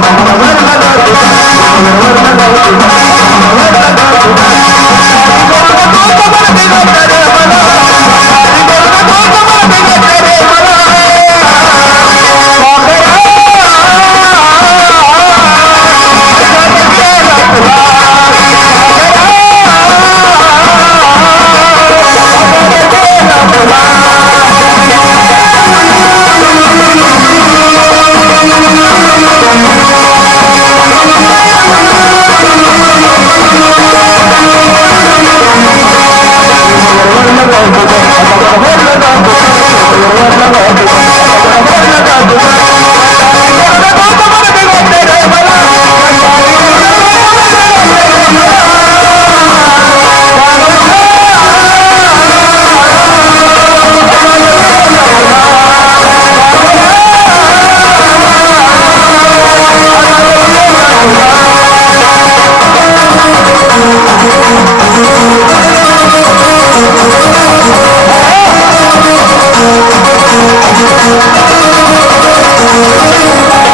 ஆ Oh,